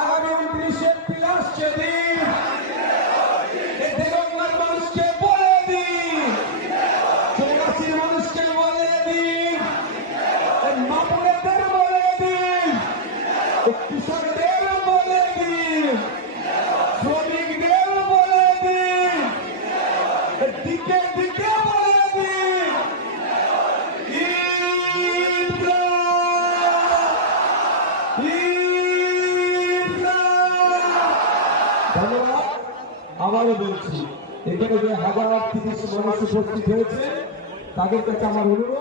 আগামী 29 এপ্রিল আসছে দিন, তেলেঙ্গানার মানুষকে বলে দিন, চৌরাশির মানুষকে বলে দিন, মাপুরেদের বলে দিন, কৃষকদের বলে দিন, শ্রমিকদের বলে দিন, দিকে দিকে বলে দিন, ধন্যবাদ। আবারও বলছি, এখানে যে 1030 মানুষ উপস্থিত হয়েছে তাদের কাছে আমার অনুরোধ